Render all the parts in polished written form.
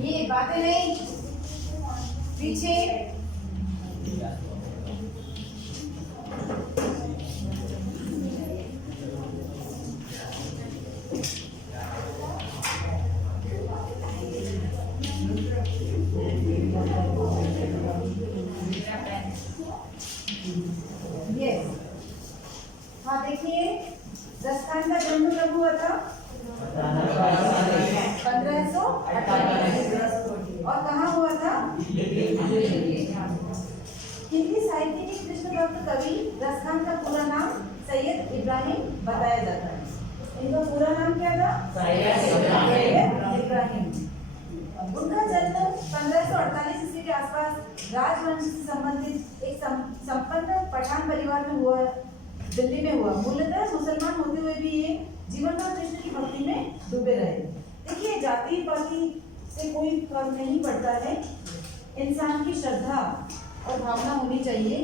ये बातें नहीं पीछे। हाँ देखिए, दस्तान का जन्म कब हुआ था? 1598। और कहाँ हुआ था? हिंदी साहित्य के कृष्ण भक्त कवि दस्तान का पूरा नाम सैयद इब्राहिम बताया जाता है। इनका पूरा नाम क्या था? सैयद इब्राहिम। उनका जन्म 1548 ईस्वी के आसपास राजवंश से संबंधित एक संपन्न पठान परिवार में हुआ, दिल्ली में हुआ। मूलतः मुसलमान होते हुए भी ये जीवन भर कृष्ण की भक्ति में डूबे रहे। देखिए, जाति पाति से कोई फर्क नहीं पड़ता है, इंसान की श्रद्धा और भावना होनी चाहिए।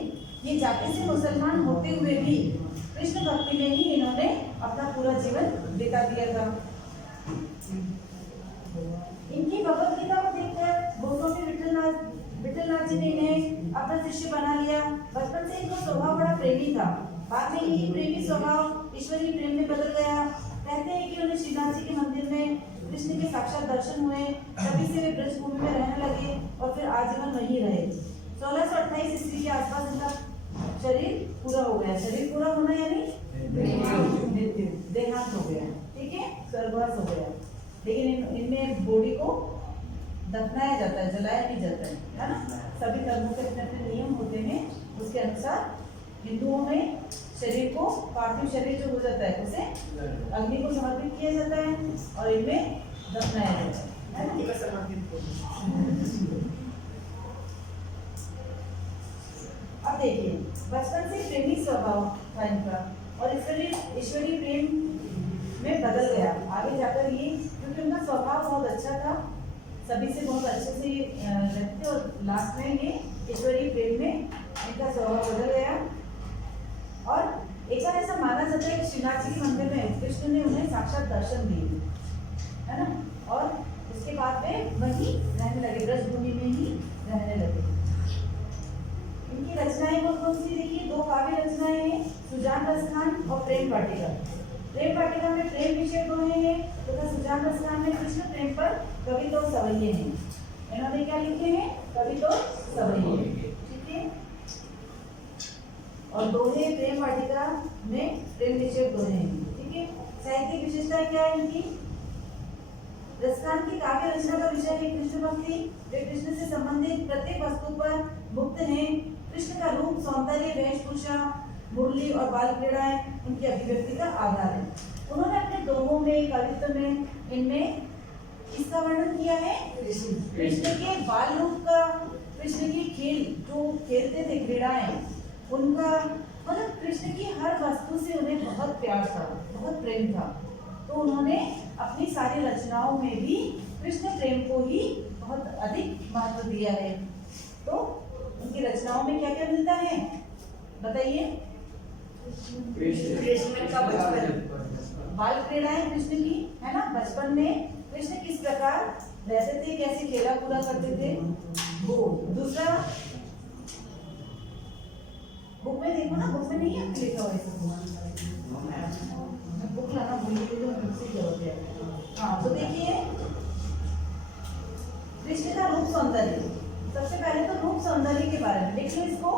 ये जाति से मुसलमान होते हुए भी कृष्ण भक्ति में ही इन्होंने अपना पूरा जीवन बिता दिया था। इनकी भगवत गीता को देखकर गोस्वामी विठलनाथ जी ने इन्हें अपना शिष्य बना लिया। बचपन से इनका स्वभाव बड़ा प्रेमी था। बाद में यही प्रेमी स्वभाव ईश्वरीय प्रेम में बदल गया। कहते हैं कि उन्हें श्रीनाथ जी के मंदिर में कृष्ण के साक्षात दर्शन हुए, तभी से वे ब्रजभूमि में रहने लगे और फिर आजीवन वहीं रहे। 1628 ईस्वी के आसपास इनका शरीर पूरा हो गया। शरीर पूरा होना यानी देहांत हो गया, ठीक है, स्वर्गवास हो गया। लेकिन इनमें बॉडी को दफनाया जाता है, जलाया नहीं जाता है ना। सभी धर्मों के अपने अपने नियम होते हैं, उसके अनुसार हिंदुओं में शरीर को, पार्थिव शरीर जो हो जाता है उसे अग्नि को समर्पित किया जाता है और इनमें दफनाया जाता है ना। अब देखिए, बचपन से प्रेमी स्वभाव था इनका और ईश्वरीय प्रेम में बदल गया आगे जाकर ये, क्योंकि उनका स्वभाव बहुत अच्छा था, सभी से बहुत अच्छे से रहते और लास्ट में ये ईश्वरीय प्रेम में इनका स्वभाव बदल गया। और एक बार ऐसा माना जाता है कि श्रीनाथ जी के मंदिर में कृष्ण ने उन्हें साक्षात दर्शन दिए, है ना। और उसके बाद वे वहीं रहने लगे, ब्रजभूमि में ही रहने लगे। इनकी रचनाएं कौन सी? देखिए, 2 काव्य रचनाएं हैं, सुजान रसखान और प्रेम वाटिका। प्रेम वाटिका में प्रेम विषय 2 हैं तथा सुजान रसखान में कृष्ण प्रेम पर कविता और सवैये हैं। इन्होंने क्या लिखे हैं? कविता और सवैये, ठीक है। और दोहे प्रेम वाटिका में प्रेम विषय 2 हैं, ठीक है। साहित्यिक विशेषताएं क्या है इनकी? रसखान की काव्य रचना का विषय है कृष्ण भक्ति। वे कृष्ण से संबंधित प्रत्येक वस्तु पर मुक्त हैं। कृष्ण का रूप, सौंदर्य, वेशभूषा, मुरली और बाल क्रीड़ाएं उनकी अभिव्यक्ति का आधार है। उन्होंने अपने दोहों में, कवित्व में, इनमें किसका वर्णन किया है? कृष्ण के बाल रूप का, कृष्ण के खेल जो खेलते थे, क्रीड़ाएं, उनका, मतलब कृष्ण की हर वस्तु से उन्हें बहुत प्यार था, बहुत प्रेम था। तो उन्होंने अपनी सारी रचनाओं में भी कृष्ण प्रेम को ही बहुत अधिक महत्व दिया है। तो उनकी रचनाओं में क्या क्या मिलता है बताइए? कृष्ण का बचपन, बाल क्रीड़ाएं कृष्ण की, है ना। बचपन में कृष्ण किस प्रकार रहते थे, कैसे खेला कूदा करते थे, वो। दूसरा, बुक में देखो ना, बुक में नहीं है लिखा हुआ है, बुक लाना भूल गई तो मुझसे क्या होता है। हाँ, तो देखिए, कृष्ण का रूप सौंदर्य। सबसे पहले तो रूप सौंदर्य के बारे में लिख लो इसको।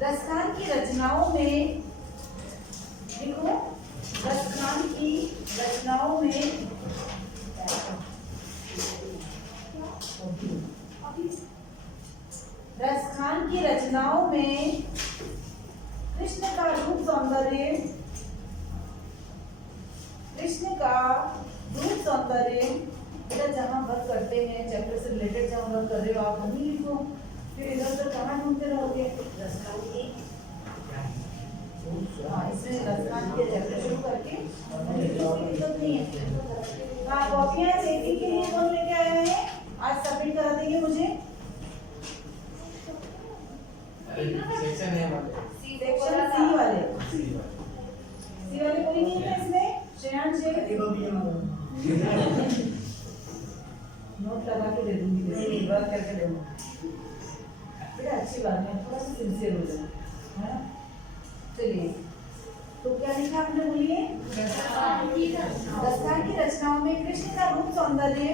रसखान की रचनाओं में देखो, रसखान की रचनाओं में कृष्ण का रूप सौंदर्य, बेटा जहाँ वर्क करते हैं, चैप्टर से रिलेटेड जहाँ वर्क कर रहे हो आप वहीं लिखो, फिर इधर उधर कहाँ ढूंढते रहोगे। रसखान की, हाँ, इसमें रसखान के चैप्टर शुरू करके दिक्कत नहीं है। हाँ, कॉपियाँ सेफ्टी के लिए कौन लेके आया है? आज सबमिट करा देंगे मुझे। सेक्शन सी वाले कोई नहीं है इसमें? श्रेयांश नोट लगा के दे दूंगी। नहीं बात करके देना बेटा अच्छी बात है, थोड़ा सा सिंसियर हो जाए, है ना। चलिए, तो क्या लिखा आपने, बोलिए। दस्तान की रचनाओं में कृष्ण का रूप सौंदर्य,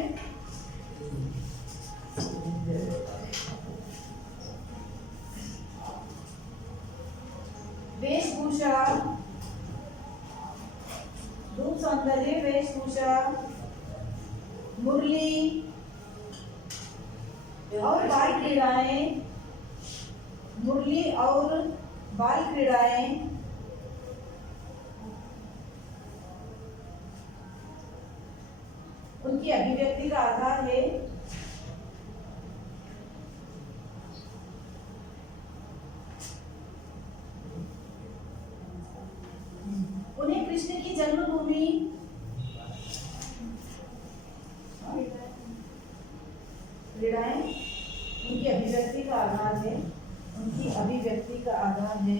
वेशभूषा, रूप सौंदर्य, वेशभूषा, मुरली और बाल क्रीड़ाएं, मुरली और बाल क्रीड़ाएं, उनकी अभिव्यक्ति का आधार है। उन्हें कृष्ण की जन्मभूमि, क्रीड़ाएं उनकी अभिव्यक्ति का आधार है, उनकी अभिव्यक्ति का आधार है।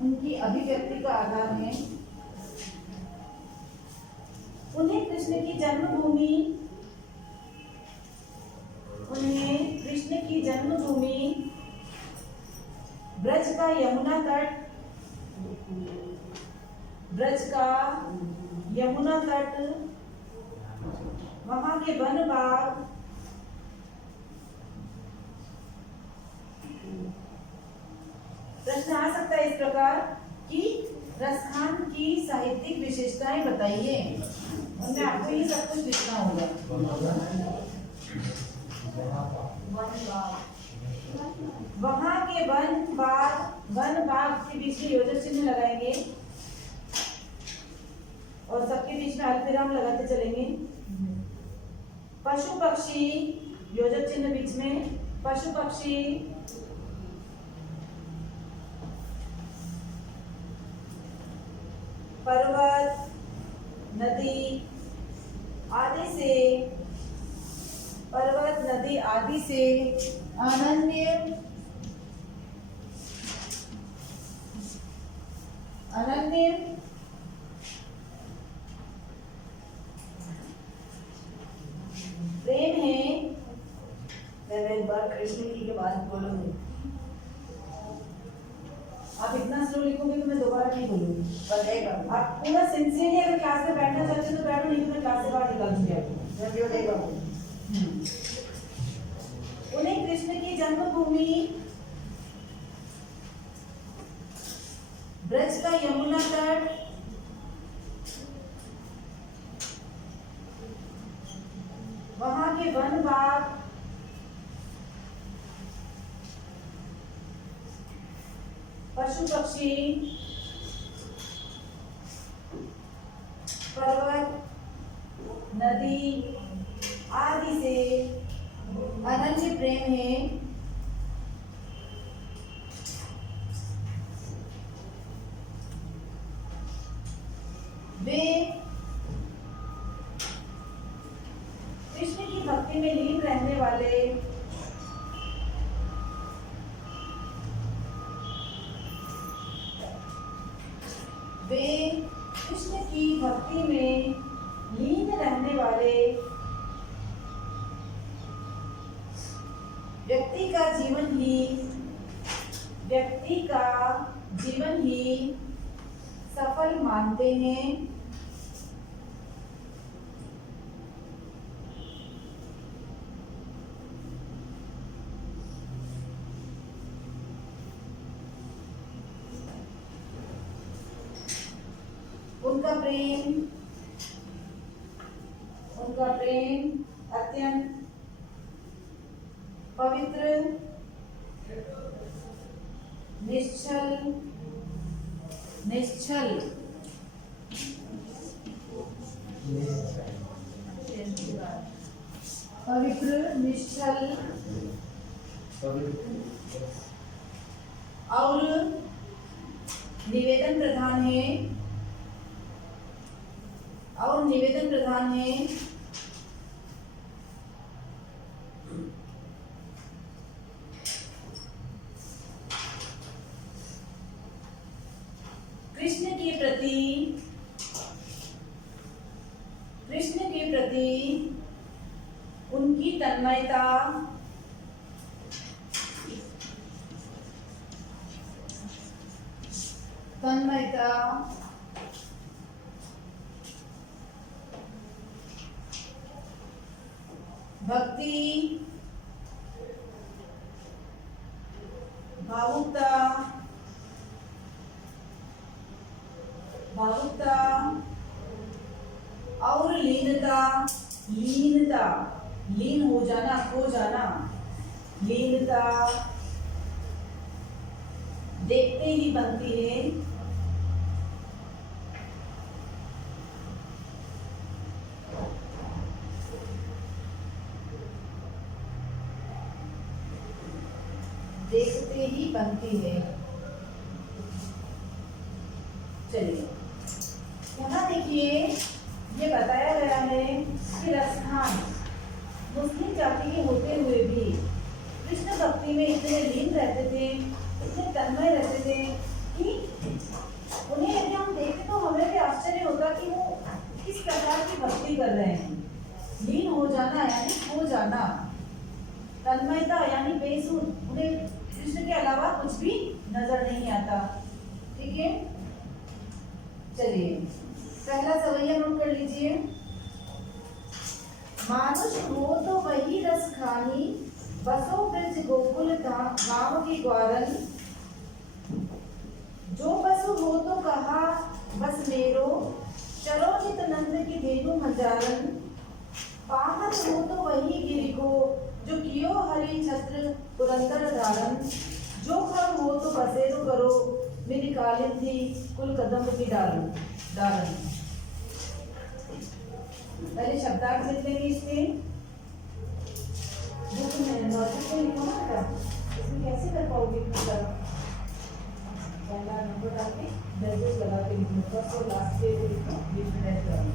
उनकी अभिव्यक्ति का आधार है। उन्हें कृष्ण की जन्मभूमि, उन्हें कृष्ण की जन्मभूमि, ब्रज का यमुना तट, ब्रज का यमुना तट, वहां के वन बाग, प्रश्न आ सकता है इस प्रकार कि प्रस्थान की साहित्यिक विशेषताएं बताइए, उनमें आपको ये सब कुछ लिखना होगा। वहां के वन बाग के बीच में योजक चिन्ह लगाएंगे और सबके बीच में अल्पविराम लगाते चलेंगे। पशु पक्षी, योजक चिन्ह बीच में, पशु पक्षी, पर्वत, नदी आदि से, पर्वत नदी आदि से अनन्य, अनन्य प्रेम है। मैं एक बार कृष्ण की के बाद बोलूंगी, आप इतना स्लो लिखोगे तो मैं दोबारा नहीं बोलूंगी। बताएगा आप पूरा सिंसियरली अगर क्लास में बैठना चाहते हो तो बैठो, नहीं तो मैं क्लास से बाहर निकाल दूंगी आपको। मैं जो देगा उन्हें कृष्ण की जन्मभूमि, ब्रज का यमुना तट, वहां के वन बाग, पशु पक्षी, पर्वत नदी आदि से अनन्य प्रेम है। वे कृष्ण की भक्ति में लीन रहने वाले, वे कृष्ण की भक्ति में लीन रहने वाले व्यक्ति का जीवन ही सफल मानते हैं। उनका प्रेम अत्यंत पवित्र, निश्चल पवित्र, निश्चल और निवेदन प्रधान है। की तन्मयता, तन्मयता, भक्ति, भावुकता, भावुकता और लीनता, लीनता, लीन हो जाना, खो जाना, लीनता देखते ही बनती है, देखते ही बनती है। चलिए यहाँ देखिए, ये बताया गया है कि रसखान मुस्लिम जाति के होते हुए भी कृष्ण भक्ति में इतने लीन रहते थे, इतने तन्मय रहते थे कि उन्हें यदि हम देखते तो हमें भी आश्चर्य होता कि वो किस प्रकार की भक्ति कर रहे हैं। लीन हो जाना यानी खो जाना, तन्मयता यानी बेसुध, उन्हें कृष्ण के अलावा कुछ भी नजर नहीं आता। ठीक है, चलिए पहला सवैया नोट कर लीजिए। मानुष हो तो वही रस खानी, बसो ब्रज गोकुल गांव की ग्वारन। जो बसु हो तो कहा बस मेरो, चलो नित नंद की धेनु मंजारन। पाहन हो तो वही गिरि को, जो कियो हरि छत्र पुरंदर धारन। जो खम हो तो बसेरो करो, मेरी कालिन थी कुल कदम की डालन। पहले शब्दार्थ लिख लेंगे इसमें, जो तुम लॉजिक को लिखो ना बेटा, इसमें कैसे कर पाओगे पूरा? पहला नंबर डाल के डैशेस लगा के लिखो, फर्स्ट और लास्ट पे लिखो, बीच में डैश लगाओ।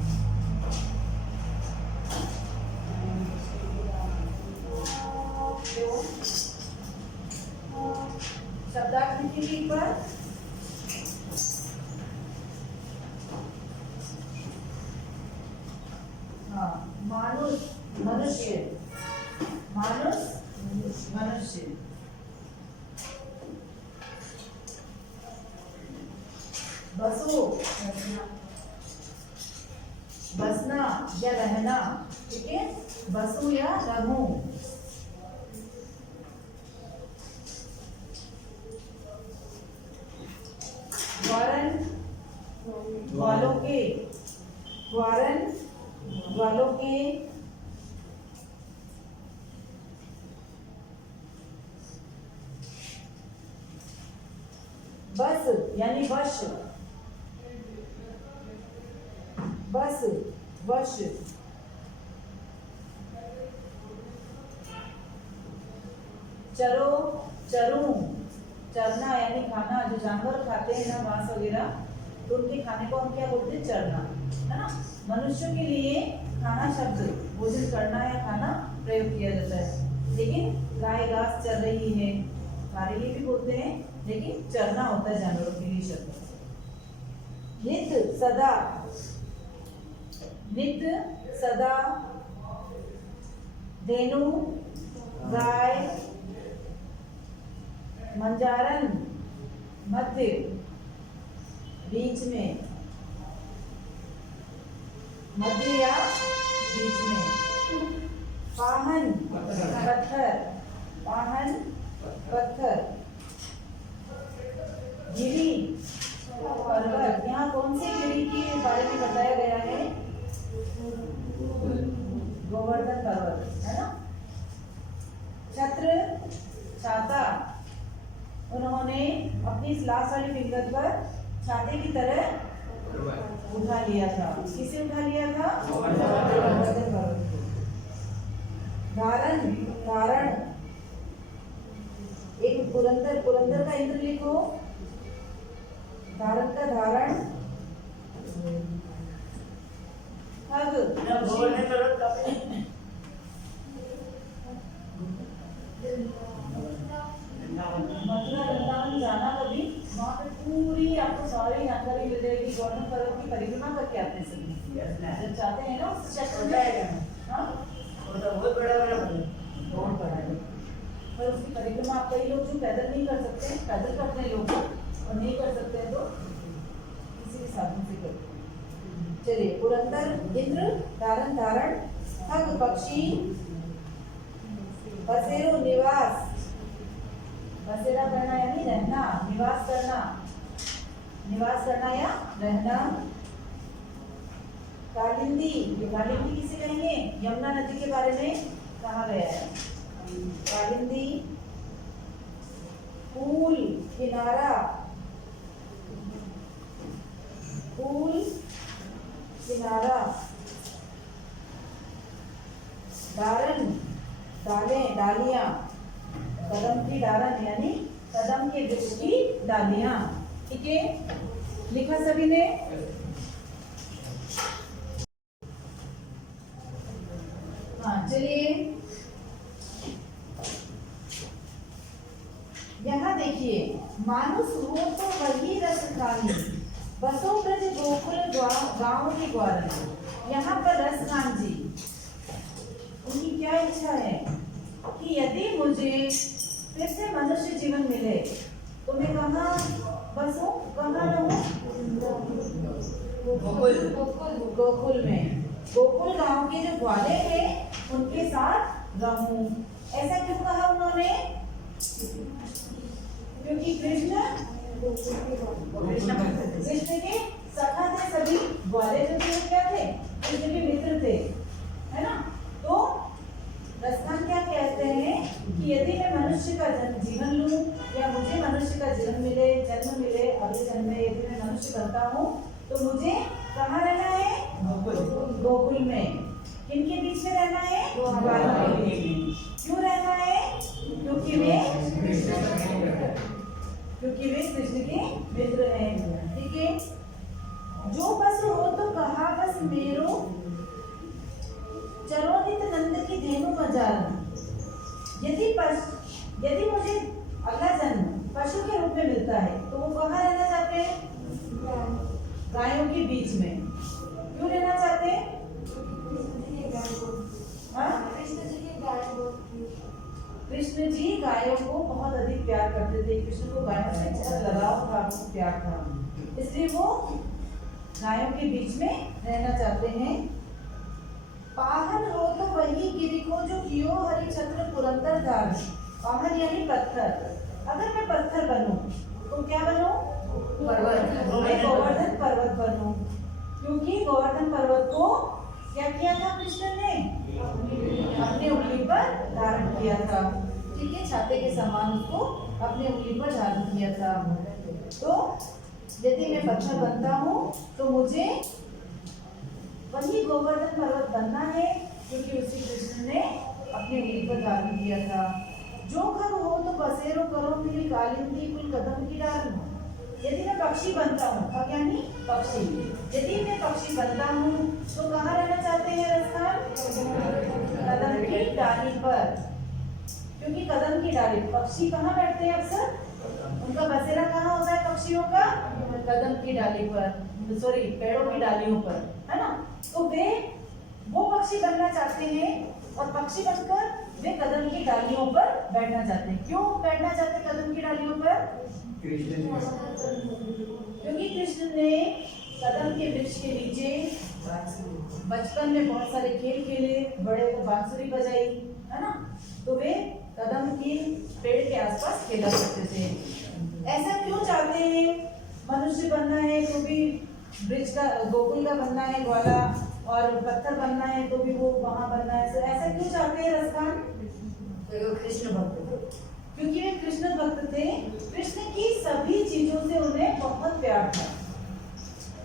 शब्दार्थ लिखिए एक बार। हाँ, मानुष मनुष्य, मानुष मनुष्य, बसो बसना या रहना। ठीक है, बसो या रहूं। ग्वारन ग्वालों के, ग्वारन ग्वालों के। बस यानी वश, बस वश। चरो चरूं, चरना यानी खाना। जो जानवर खाते हैं ना घास वगैरह, तो उनके खाने को हम क्या बोलते हैं? चरना, है ना। मनुष्य के लिए खाना शब्द भोजन करना या खाना प्रयोग किया जाता है, लेकिन गाय घास चर रही है, हमारे लिए भी बोलते हैं, लेकिन चरना होता है जानवरों के लिए शब्द। नित्य सदा, नित्य सदा, धेनु गाय, मंजारन मध्य बीच में, मध्य या बीच में। पाहन पत्थर, पाहन पत्थर। गिरी पर्वत, यहाँ कौन सी गिरी के बारे में बताया गया है? गोवर्धन पर्वत, है ना। छत्र छाता, उन्होंने अपनी इस लास्ट वाली फिंगर पर छाते की तरह उठा लिया था। किसे उठा लिया था? गोवर्धन पर्वत को। धारण धारण, एक पुरंदर, पुरंदर का इंद्र लिखो। धारण का धारण। खग, मथुरा वृंदावन जाना कभी, वहाँ पे पूरी आपको सारी जानकारी मिल जाएगी। गोवर्धन पर्वत की परिक्रमा करके आते हैं सभी, जब चाहते हैं ना उस चक्र में। हाँ, बहुत बड़ा बड़ा कई लोग जो पैदल नहीं कर सकते हैं, पैदल करते हैं लोग, और नहीं कर सकते हैं तो किसी भी साधन से करते हैं। चलिए, पुरंदर इंद्र धारण धारण, खग पक्षी, बसेरो निवास, बसेरा करना यानी रहना, निवास करना, निवास करना या रहना। कालिंदी, कालिंदी किसे कहेंगे? यमुना नदी के बारे में कहा गया है। कालिंदी, पुल किनारा, पुल किनारा, डारण डालें डालियां, कदम की डारण यानी कदम के वृक्ष की डालियां। ठीक है, लिखा सभी ने? हाँ, चलिए यहाँ देखिए, मानुष हो तो वही रस खानी, बसो ब्रज गोकुल गाँव की ग्वारन। यहाँ पर रसखान जी उनकी क्या इच्छा है कि यदि मुझे फिर से मनुष्य जीवन मिले तो मैं कहाँ बसूं, कहाँ रहूं? गोकुल में, गोकुल गांव के जो ग्वाले हैं उनके साथ रहूं। ऐसा क्यों कहा उन्होंने? क्योंकि कृष्ण के सखा थे, सभी ग्वाले जो थे क्या थे? कृष्ण के मित्र थे, है ना? तो रसखान क्या कहते हैं कि यदि मैं मनुष्य का जीवन लूं या मुझे मनुष्य का जन्म मिले, अगले जन्म में यदि मैं मनुष्य बनता हूँ तो मुझे कहाँ रहना है? गोकुल में। किनके बीच में रहना है? ग्वालों के बीच। क्यों रहना है? क्योंकि वे कृष्ण के मित्र हैं। ठीक है, जो बस हो तो कहा बस मेरो, चरोनित नंद की धेनु मजाल। यदि मुझे अगला जन्म पशु के रूप में मिलता है तो वो कहाँ रहना चाहते हैं? गायों के बीच में। क्यों रहना चाहते हैं? कृष्ण जी गायों को बहुत अधिक प्यार करते थे। कृष्ण को गायों से बहुत लगाव था, बहुत प्यार था, इसलिए वो गायों के बीच में रहना चाहते हैं। पाहन हो तो वही गिरी को जो कियो हरि छत्र पुरंदर धार। पाहन यानी पत्थर। अगर मैं पत्थर बनूं तो क्या बनूं? मैं गोवर्धन पर्वत बनूं, क्योंकि गोवर्धन पर्वत को क्या किया था कृष्ण ने? अपने उंगली पर धारण किया था। ठीक है, छाते के समान उसको अपने उंगली पर धारण किया था। तो यदि मैं पत्थर बनता हूँ तो मुझे वही गोवर्धन पर्वत बनना है, क्योंकि उसी कृष्ण ने अपने उंगली पर धारण किया था। जो खग हो तो बसेरो करो मेरी कालिंदी कुल कदम की डाल। यदि मैं पक्षी बनता हूँ, खग यानी पक्षी, यदि मैं पक्षी बनता हूँ तो कहाँ रहना चाहते हैं रसखान? कदम की डाली पर, क्योंकि कदम की डाली, पक्षी कहाँ बैठते हैं अक्सर? उनका बसेरा कहाँ होता है पक्षियों का? कदम की डाली पर, सॉरी पेड़ों की डालियों पर, है ना? तो वो पक्षी बनना चाहते हैं, और पक्षी बनकर वे कदम की डालियों पर बैठना चाहते हैं। क्यों बैठना चाहते हैं कदम की डालियों पर? क्योंकि कृष्ण ने कदम के वृक्ष के नीचे बचपन में बहुत सारे खेल खेले, बड़े को बांसुरी बजाई, है ना? तो वे कदम के पेड़ के आसपास खेला करते थे। ऐसा क्यों चाहते हैं? मनुष्य बनना है तो भी ब्रिज का, गोकुल का बनना है ग्वाला, और पत्थर बनना है तो भी वो वहां बनना है। तो ऐसा क्यों चाहते हैं रसखान? कृष्ण भक्त, क्योंकि वे कृष्ण भक्त थे। कृष्ण की सभी चीजों से उन्हें बहुत प्यार था,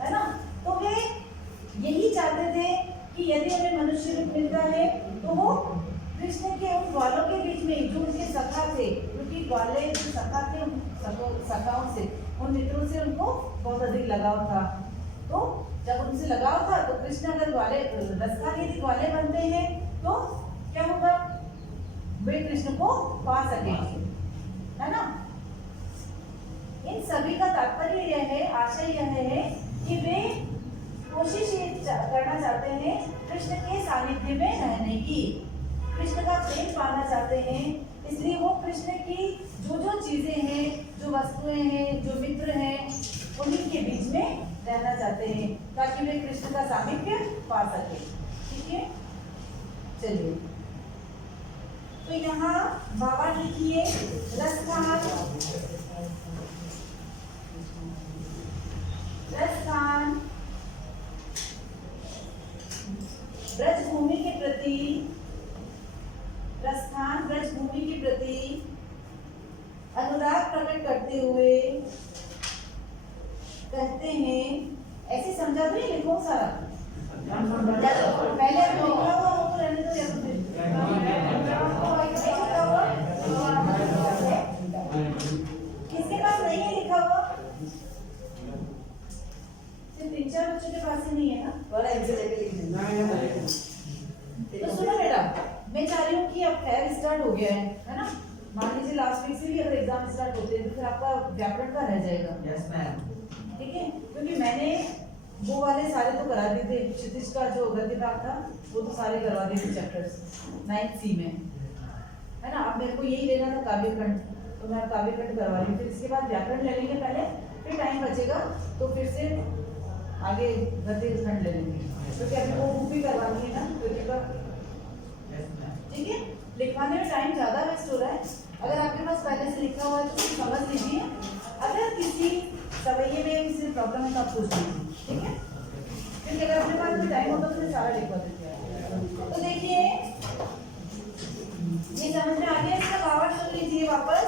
है ना? तो वे यही चाहते थे कि यदि उन्हें मनुष्य रूप मिलता है तो वो कृष्ण के उन ग्वालों के बीच में, जो उनके सखा थे, क्योंकि ग्वाले जो सखा थे, उन सखाओं से, उन मित्रों से उनको बहुत अधिक लगाव था। तो जब उनसे लगाव था तो कृष्ण अगर ग्वाले, रसखान यदि ग्वाले बनते हैं तो क्या होगा? वे कृष्ण को पा सकेंगे, है ना? इन सभी का तात्पर्य यह है, आशय यह है कि वे कोशिश करना चाहते हैं कृष्ण के सानिध्य में रहने की। कृष्ण का प्रेम पाना चाहते हैं, इसलिए वो कृष्ण की जो जो चीजें हैं, जो वस्तुएं हैं, जो मित्र हैं, उन्हीं के बीच में रहना चाहते हैं ताकि वे कृष्ण का सामीप्य पा सके। ठीक है, चलिए तो यहाँ बाबा लिखिए रसखान, रसखान ब्रजभूमि के प्रति, रसखान ब्रजभूमि के प्रति अनुराग प्रकट करते हुए कहते हैं, ऐसे समझा तो नहीं लिखो सारा, पहले अभी लिखा हुआ हो तो रहने दो, या तो फिर किसके पास नहीं है लिखा हुआ? सिर्फ 3-4 बच्चों के पास ही नहीं है ना? और ऐसे लेके लिख देना। तो सुनो बेटा, मैं चाह रही हूँ कि अब फेयर स्टार्ट हो गया है ना? मान लीजिए लास्ट वीक से भी अगर एग्जाम स्टार्ट होते हैं तो फिर आपका व्याकरण का रह जाएगा। Yes ma'am. ठीक है, क्योंकि मैंने वो वाले सारे तो करा दिए थे, क्षितिज का जो गद्य भाग था वो तो सारे करवा दिए थे चैप्टर्स 9th C में, है ना? अब मेरे को यही लेना था काव्यखंड, तो मैं काव्यखंड करवा रही हूँ। फिर इसके बाद व्याकरण ले लेंगे पहले, फिर टाइम बचेगा तो फिर से आगे गद्य खंड ले लेंगे, क्योंकि अभी वो बुक भी करवानी है ना क्योंकि का। ठीक है, लिखवाने में टाइम ज़्यादा वेस्ट हो रहा है। अगर आपके पास पहले से लिखा हुआ है तो समझ लीजिए, अगर किसी सवैये में किसी प्रॉब्लम है तो आप पूछ लीजिए। ठीक है, क्योंकि अगर अपने पास टाइम होता तो फिर सारा लिखवा देते हैं। तो देखिए ये समझ में आ गया, इसका पावर सुन लीजिए वापस।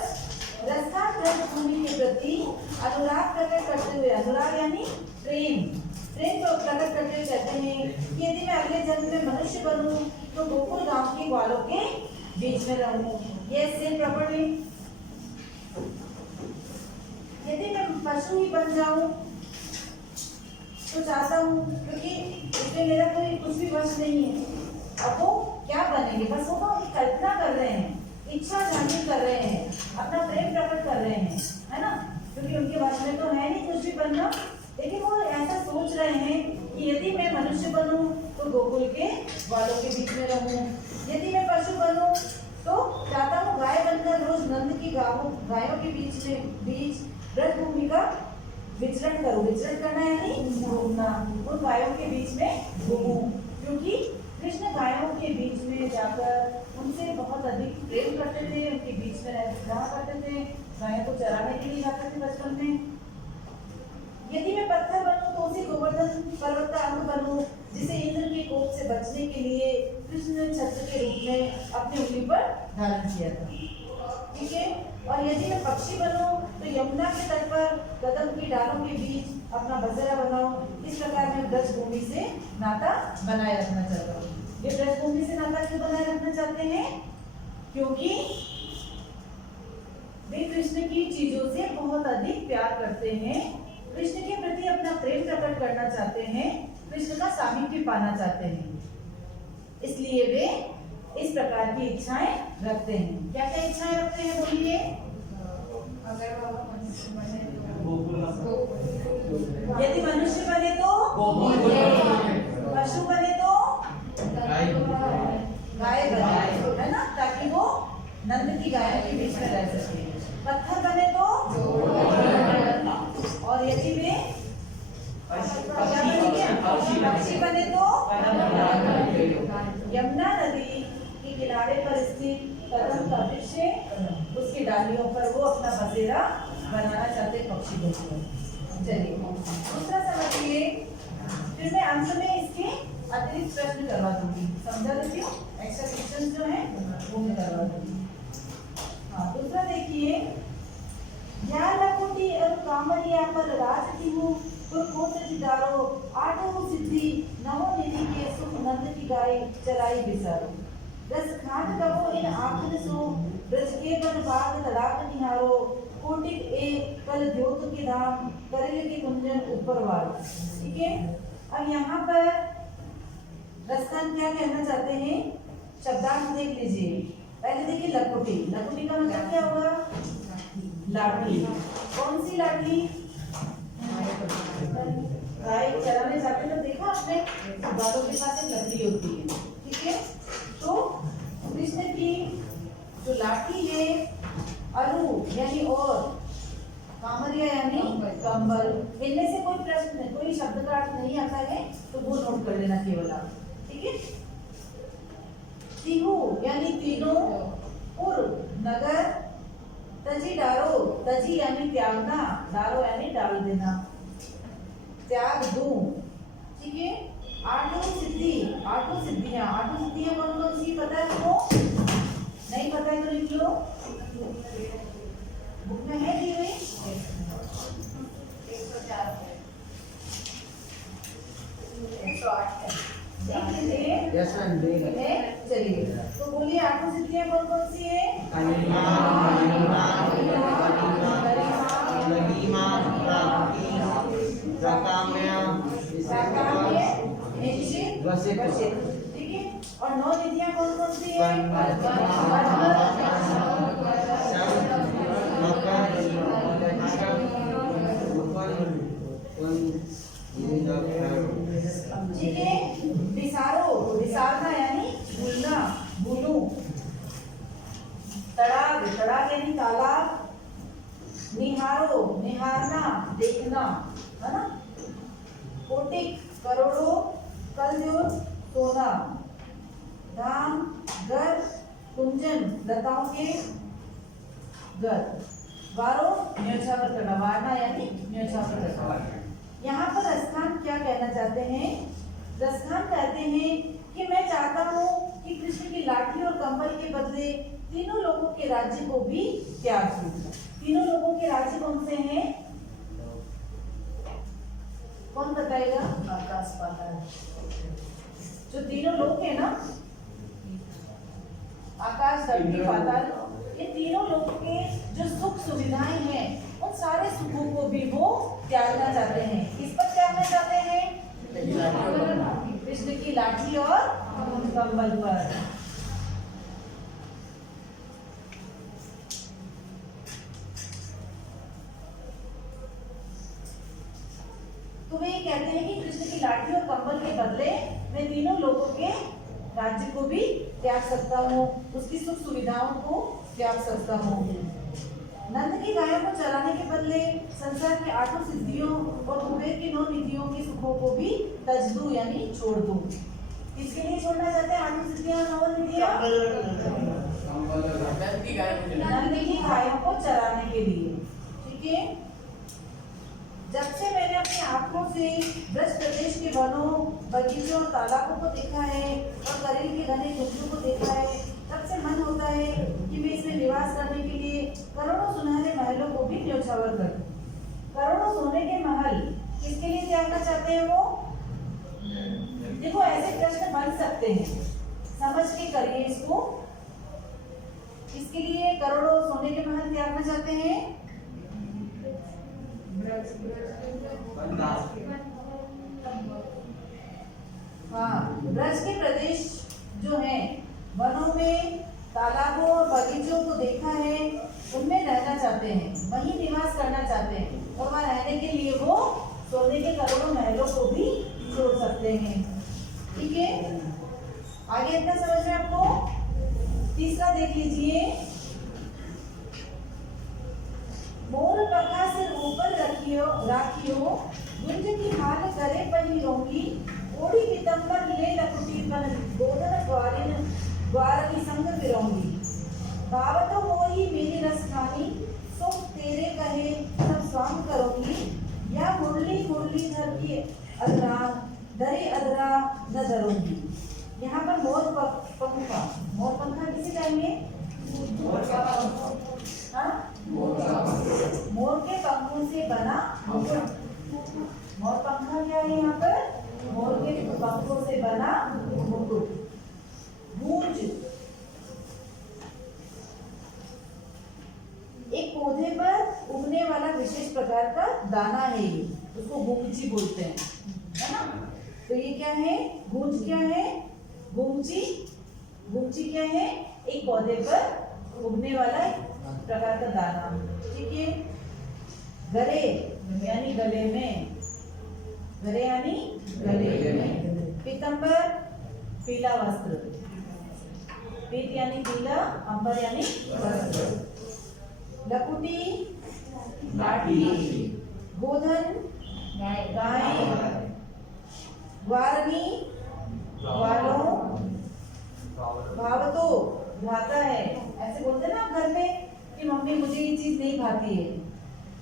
रसखान ब्रजभूमि के प्रति अनुराग प्रकट करते हुए, अनुराग यानी प्रेम, प्रेम को प्रकट करते हुए कहते हैं कि यदि मैं अगले जन्म में मनुष्य बनूं तो गोकुल गांव के ग्वालों के बीच में रहूं। ये सेम प्रॉपर्टी। यदि मैं पशु ही बन जाऊं तो चाहता हूँ, क्योंकि इसमें मेरा कोई कुछ भी वश नहीं है। अब वो क्या बनेंगे, बस वो तो कल्पना कर रहे हैं, इच्छा जाहिर कर रहे हैं, अपना प्रेम प्रकट कर रहे हैं, है ना? क्योंकि उनके वश में तो है नहीं कुछ भी बनना, लेकिन वो ऐसा सोच रहे हैं कि यदि मैं मनुष्य बनूं तो गोकुल के ग्वालों के बीच में रहूं, यदि मैं पशु बनूं तो चाहता हूँ गाय बनकर रोज नंद की गायों के बीच ब्रजभूमि का विचरण करूं। विचरण करना यानी घूमना, उन गायों के बीच में घूमूं, क्योंकि कृष्ण गायों के बीच में जाकर उनसे बहुत अधिक प्रेम करते थे, उनके बीच में रहा करते थे, गायों को चराने के लिए जाते थे बचपन में। यदि मैं पत्थर बनूं तो उसी गोवर्धन पर्वत का अंग बनूं, जिसे इंद्र के कोप से बचने के लिए कृष्ण ने छत्र के रूप में अपनी उंगली पर धारण किया था। ठीक है, और यदि मैं पक्षी बनूं तो यमुना के तट पर कदम की डालों के बीच अपना बसेरा बनाऊं। इस प्रकार मैं ब्रजभूमि से नाता बनाए रखना चाहता हूँ। ये ब्रजभूमि से नाता क्यों बनाए रखना चाहते हैं? क्योंकि वे कृष्ण की चीजों से बहुत अधिक प्यार करते हैं, कृष्ण के प्रति अपना प्रेम प्रकट करना चाहते हैं, कृष्ण का सामीप्य पाना चाहते हैं, इसलिए वे इस प्रकार की इच्छाएं रखते हैं। क्या क्या इच्छाएं रखते हैं बोलिए? यदि मनुष्य बने तो, पशु बने तो गाय बने, है ना, ताकि वो नंद की गायों के बीच में रह सके। पत्थर बने तो, और यदि वे पक्षी बने तो यमुना नदी के किनारे पर स्थित कदम का वृक्ष, उसकी डालियों पर वो अपना बसेरा बनाना चाहते पक्षी को। चलिए दूसरा समझिए, फिर मैं अंत में इसके अतिरिक्त प्रश्न करवा दूंगी, समझा देती हूँ, एक्स्ट्रा क्वेश्चन जो है वो मैं करवा दूंगी। हाँ, दूसरा देखिए, ज्ञान लकुटी और कामरिया पर राजती हूँ, जितारो आठों सिद्धि नवो निधि के सुख नंद की गाय चलाई बिसारो। रस खान कबो इन आखिर सो ब्रज के बन बाग तड़ाक निहारो, कोटिक ए कल द्योत के धाम करेले के कुंजन ऊपर वार। ठीक है, अब यहाँ पर रसखान क्या कहना चाहते हैं, शब्दार्थ देख लीजिए। पहले देखिए लकुटी, लकुटी का मतलब क्या होगा? लाठी। कौन सी लाठी? गाय चराने जाते हैं तो देखा आपने, बालों के पास एक लकड़ी होती है। ठीक है, तो जो लाठी है, अरु यानी और, कामरिया यानी कंबल। इनमें से कोई प्रश्न, कोई शब्द का अर्थ नहीं आता है तो वो नोट कर लेना केवल आप, ठीक है। तिहु यानी तीनों, पुर नगर, तजी डारो, तजी यानी त्यागना, डारो यानी डाल देना, त्याग दूं, ठीक है। आठों सिद्धि, आठों सिद्धियां, आठों सिद्धियां कौन कौन सी पता है आपको? नहीं पता है तो लिख लो, बुक में है दी हुई। 108 यस मैम है। चलिए तो बोलिए आठों सिद्धियां कौन कौन सी है? ठीक है। और 9 निधियां कौन कौन सी है? ठीक है। विसारो, विसारना यानी भूलना, भूलू। तड़ाग, तड़ाग यानी तालाब। निहारो, निहारना, देखना, है ना। कोटिक, करोड़ों। कलयुग, सोना। धाम, घर। कुंजन, लताओं के घर। वारो, न्योछावर करना, वारना यानी न्योछावर करना। यहाँ पर रसखान क्या कहना चाहते हैं? रसखान कहते हैं कि मैं चाहता हूँ कि कृष्ण की लाठी और कंबल के बदले तीनों लोगों के राज्य को भी त्याग दूं। तीनों लोगों के राज्य कौन से हैं? कौन बताएगा? आकाश पाताल। जो तीनों लोग हैं ना, आकाश, धरती, पाताल, ये तीनों लोगों के जो सुख सुविधाएं हैं उन सारे सुखों को भी वो त्यागना चाहते हैं। किस पर त्यागना चाहते हैं? कृष्ण की लाठी और कंबल पर। तो वे ये कहते हैं कि कृष्ण की लाठी और कंबल के बदले मैं तीनों लोगों के राज्य को भी त्याग सकता हूँ, उसकी सुख सुविधाओं को त्याग सकता हूँ। नंद की गायों को चराने के बदले संसार के आठों सिद्धियों और कुबेर की 9 निधियों के सुखों को भी तज दूं यानी छोड़ दूं। किसके लिए छोड़ना चाहते हैं आठों सिद्धियां 9 निधियां? नंद की गायों को चराने के लिए, ठीक है। जब से मैंने अपनी आंखों से ब्रज प्रदेश के वनों, बगीचों और तालाबों को देखा है और करीब के घने झुंझुनों को देखा है, तब से मन होता है कि मैं इसमें निवास करने के लिए करोड़ों सुनहरे महलों को भी न्योछावर कर दूं। करोड़ों सोने के महल किसके लिए त्यागना चाहते हैं वो? देखो ऐसे प्रश्न बन सकते हैं, समझ के करिए इसको। किसके लिए करोड़ों सोने के महल त्यागना चाहते हैं? हाँ, ब्रज के प्रदेश जो हैं, वनों में, तालाबों और बगीचों को देखा है, उनमें रहना चाहते हैं, वहीं निवास करना चाहते हैं और वहाँ रहने के लिए वो सोने के करोड़ों महलों को भी छोड़ सकते हैं, ठीक है। आगे इतना समझ में आपको? तीसरा देख लीजिए। मोर पंखा सिर ऊपर रखियो, गुंज की हाल करे पहिरोंगी, ओढ़ी पीतंबर ले लकुटी बन, गोदन ग्वारनी संग फिरोंगी। दावतो मोही मेरी रस खानी, सुख तेरे कहे सब स्वाम करोगी। या मुरली मुरली धर की अधरा, धरी अधरा न धरूंगी। यहाँ पर मोर पंखा किसे कहेंगे? हाँ? मोर के पंखों से बना मुकुट। मोर पंखा क्या है यहाँ पर? मोर के पंखों से बना मुकुट। गूंज, एक पौधे पर उगने वाला विशेष प्रकार का दाना है, ये उसको गूंची बोलते हैं, है ना। तो ये क्या है? गूंज क्या है? गूंची, गूंची क्या है? एक पौधे पर उगने वाला प्रकार का दाना, ठीक है। गले यानी गले में, गले यानी गले में। पीतंबर पीला वस्त्र, पीत यानी पीला, अंबर यानी वस्त्र। लकुटी लाठी, गोधन गाय, ग्वारनी ग्वालों, भावतो भाता है। ऐसे बोलते हैं ना आप घर में कि मम्मी मुझे ये चीज नहीं भाती है।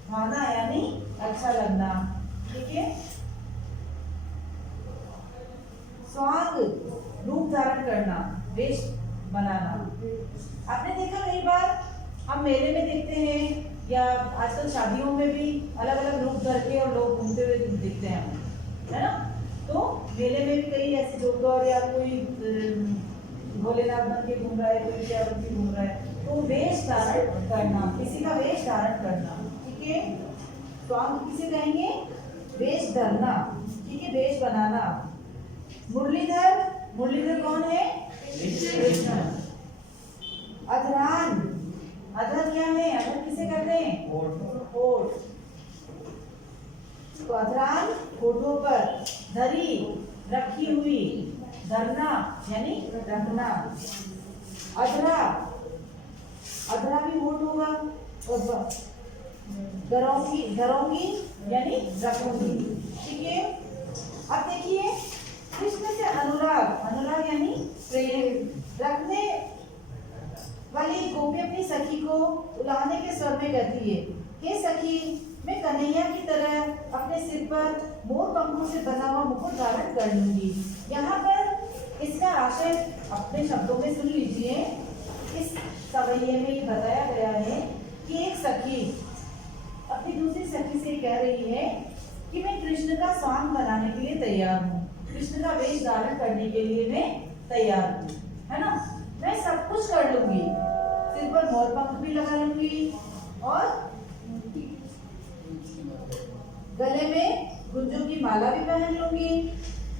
भाना यानी अच्छा लगना, ठीक है। स्वांग रूप धारण करना, वेश बनाना। आपने देखा कई बार हम मेले में देखते हैं या आजकल शादियों में भी अलग अलग रूप धर के और लोग घूमते हुए दिखते हैं, है ना। तो मेले में भी कई ऐसे जोकर या कोई भोलेनाथ बन के घूम रहा है, कोई क्या बन के घूम रहा है। तो वेश धारण करना, किसी का वेश धारण करना, ठीक है। स्वांग किसे कहेंगे? वेश धरना, ठीक है, वेश बनाना। मुरलीधर, मुरलीधर कौन है? कृष्ण। अधरान, अधर क्या है? अधर किसे कहते हैं? होठ। तो अधरान होठों पर, धरी रखी हुई, धरना यानी रखना। अधरा, अधरा भी होठ होगा। और गरौंगी, गरौंगी यानी रखूंगी, ठीक है। अब देखिए कृष्ण से अनुराग, अनुराग यानी प्रेम रखने वाली गोपी अपनी सखी को उलाहने के स्वर में कहती है, हे सखी, मैं कन्हैया की तरह अपने सिर पर मोर पंखों से बना हुआ मुकुट धारण कर लूंगी। यहाँ पर इसका आशय अपने शब्दों में सुन लीजिए। इस सवैये में ये बताया गया है कि एक सखी अपनी दूसरी सखी से कह रही है कि मैं कृष्ण का स्वांग बनाने के लिए तैयार हूँ, कृष्ण का वेश धारण करने के लिए मैं तैयार हूँ, है ना। मैं सब कुछ कर लूंगी, सिर पर मोर पंख भी लगा लूंगी और गले में गुंजों की माला भी पहन लूंगी।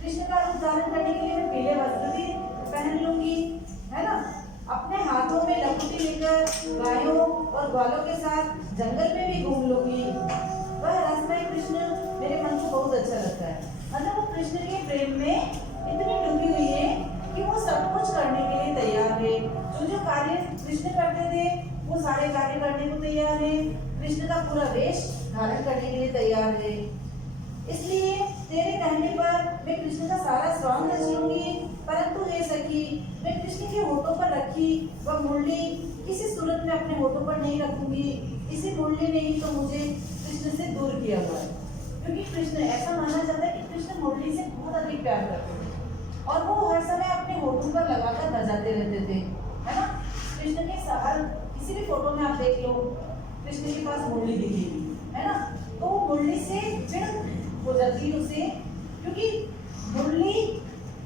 कृष्ण का रूप धारण करने के लिए मैं पीले वस्त्र भी पहन लूंगी, है ना। अपने हाथों में लकुटी लेकर गायों और ग्वालों के साथ जंगल में भी घूम लूंगी। वह रसमय कृष्ण मेरे मन को बहुत अच्छा लगता है। मतलब वो कृष्ण के प्रेम में इतनी डूबी हुई है कि वो सब कुछ करने के लिए तैयार है। जो कार्य कृष्ण करते थे वो सारे कार्य करने को तैयार है। कृष्ण का पूरा वेश धारण करने के लिए तैयार है। इसलिए तेरे कहने पर मैं कृष्ण का सारा स्वांग रच लूंगी। परंतु हे सखी, मैं कृष्ण के होठों पर रखी वह मुरली किसी सूरत में अपने होठों पर नहीं रखूंगी। इसी मुरली ने ही तो मुझे कृष्ण से दूर किया हुआ है, क्योंकि कृष्ण ऐसा माना जाता है कि कृष्ण मुरली से बहुत अधिक प्यार करते थे और वो हर समय अपने होठों पर लगाकर बजाते रहते थे, है ना। कृष्ण के हर किसी भी फोटो में आप देख लो, कृष्ण के पास मुरली दिखेगी, है ना। तो वो मुरली से चिढ़ हो जाती है उसे, क्योंकि मुरली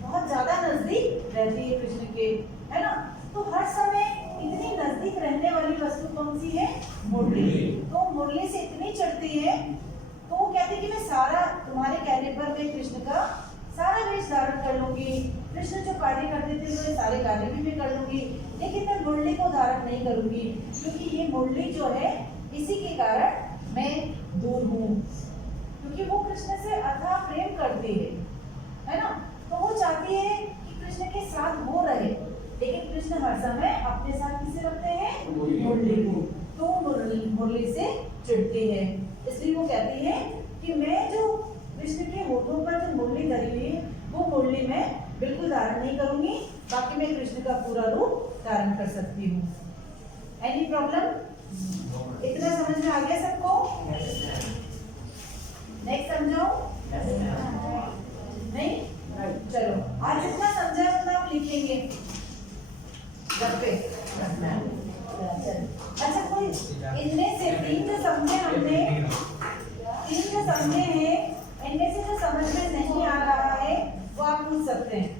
बहुत ज्यादा नजदीक रहती है कृष्ण के, है ना। तो हर समय इतनी नजदीक रहने वाली वस्तु कौन सी है? मुरली। तो मुरली से इतनी चढ़ती है तो वो कहते कि मैं सारा तुम्हारे कहने पर मैं कृष्ण का सारा वेश धारण कर लूंगी। कृष्ण जो कार्य करते थे वो सारे कार्य भी मैं कर लूंगी, लेकिन मैं मुरली को धारण नहीं करूंगी, क्योंकि ये मुरली जो है इसी के कारण मैं दूर हूँ, क्योंकि वो कृष्ण से अथाह प्रेम करती है ना। तो वो चाहती है कि कृष्ण के साथ वो रहे, लेकिन कृष्ण हर समय अपने साथ किसे रखते हैं? मुरली को। तो मुरली से चिढ़ती है, इसलिए वो कहती है कि मैं जो कृष्ण के होठों पर जो मुरली धरी हुई है वो मुरली मैं बिल्कुल धारण नहीं करूंगी, बाकी मैं कृष्ण का पूरा रूप धारण कर सकती हूँ। Any problem? इतना समझ में आ गया सबको? नेक्स्ट समझाओ? नहीं? चलो, आज जितना समझा उतना आप लिखेंगे घर पे। अच्छा, कोई इनमें से तीन जो समझे हमने, तीन जो समझे हैं, इनमें से जो समझ में नहीं आ रहा है वो आप पूछ सकते हैं।